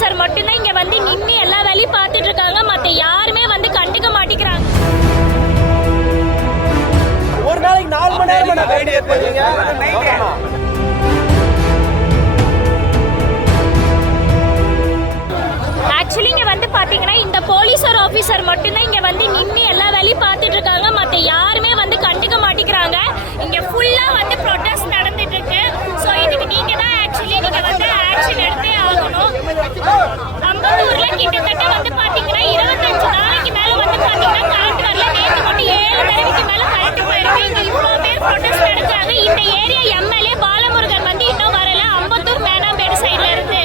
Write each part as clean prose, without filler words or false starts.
Officer மட்டும்தான் இங்க வந்து நின்னு எல்லா வேலையும் பார்த்துட்டு இருக்காங்க. மத்த யாருமே வந்து கண்டுக்க மாட்டேங்கிறாங்க. ஒரு நாளைக்கு 4 மணி நேரம் கைடு ஏற்படுறீங்க. ஆக்சுவலி இங்க வந்து பாத்தீங்கன்னா இந்த போலீஸ் ஆபீசர் மட்டும்தான் இங்க வந்து நின்னு எல்லா வேலையும் பார்த்துட்டு இருக்காங்க. மத்த யாருமே வந்து கண்டுக்க மாட்டேங்கிறாங்க. இங்க ஃபுல்லா வந்து ப்ரொடெஸ்ட் நடந்துட்டு இருக்கு. சோ இதுக்கு நீங்க தான் ஆக்சுவலி நீங்க வந்து ஆக்ஷன் எடுத்தே ஆகணும். அம்பத்தூர்ல கிட்டத்தட்ட வந்து பாத்தீங்கன்னா 25 நாளைக்கு மேல வந்து பாத்தீங்கன்னா கரண்ட் வரல. நேத்து மட்டும் 7 தடவைக்கு மேல கரண்ட் போயிருக்கு. இங்க இவ்வளவு பேர் ப்ரொடெஸ்ட் நடக்காங்க. இந்த ஏரியா எம்எல்ஏ பாலமுருகன் வந்து இன்னும் வரல. அம்பத்தூர் மேனாம்பேடு சைடுல இருந்து.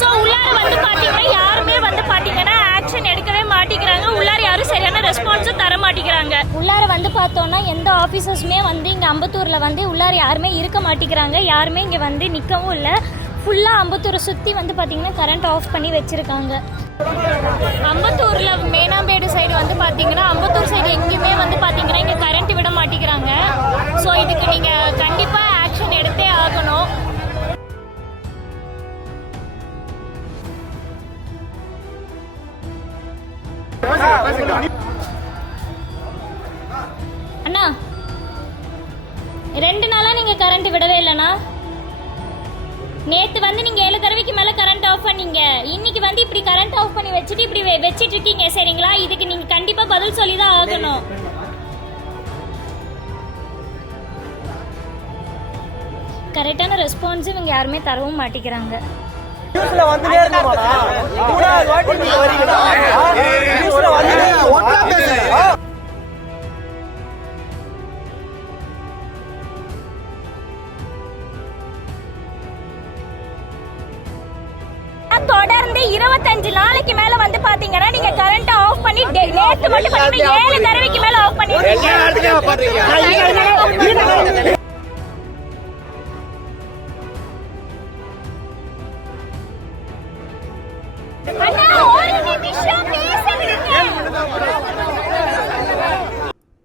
சோ உள்ளார வந்து பாத்தீங்கன்னா யாருமே வந்து பாத்தீங்கன்னா ஆக்ஷன் எடுக்கவே மாட்டேங்கிறாங்க. உள்ளார யாரும் சரியான ரெஸ்பான்ஸும் தர மாட்டேங்கிறாங்க. உள்ளார வந்து பார்த்தோம்னா எந்த ஆபீசர்ஸுமே வந்து இங்க அம்பத்தூர்ல வந்து உள்ளார யாருமே இருக்க மாட்டேங்கிறாங்க. யாருமே இங்க வந்து நிக்கவும் இல்லை. ஃபுல்லா அம்பத்தூரை சுத்தி வந்து பாத்தீங்கன்னா கரண்ட் ஆஃப் பண்ணி வச்சிருக்காங்க. அம்பத்தூர்ல மேனாம்பேடு சைடு வந்து பாத்தீங்கன்னா அம்பத்தூர் சைடு எங்கேயுமே வந்து பாத்தீங்கன்னா இங்க கரண்ட் விட மாட்டேங்கிறாங்க. ஸோ இதுக்கு நீங்க கண்டிப்பா ஆக்ஷன் எடுத்தே ஆகணும். அண்ணா 2 நாளா நீங்க கரண்ட் விடவே இல்லைண்ணா. நேத்து வந்து நீங்க 7 தடவைக்கு மேல கரண்ட் ஆஃப் பண்ணீங்க. இன்னைக்கு வந்து இப்படி கரண்ட் ஆஃப் பண்ணி வச்சுட்டு இப்படி வச்சிட்டு இருக்கீங்க. சரிங்களா, இதுக்கு நீங்க கண்டிப்பா பதில் சொல்லிதான் ஆகணும். கரெக்டான ரெஸ்பான்ஸ் இவங்க யாருமே தரவும் மாட்டேங்கிறாங்க. தொடர்ந்து 25 நாளைக்கு மேல வந்து பாத்தீங்கன்னா நீங்க கரண்ட் ஆஃப் பண்ணி நேத்து மட்டும் பாத்தீங்கன்னா 7 தடவைக்கு மேல ஆஃப் பண்ணிருக்கீங்க.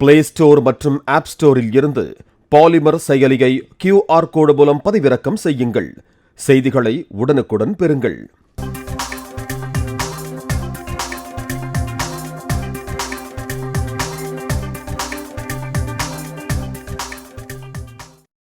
பிளே ஸ்டோர் மற்றும் ஆப் ஸ்டோரில் இருந்து பாலிமர் செயலியை QR கோடு மூலம் பதிவிறக்கம் செய்யுங்கள். செய்திகளை உடனுக்குடன் பெறுங்கள்.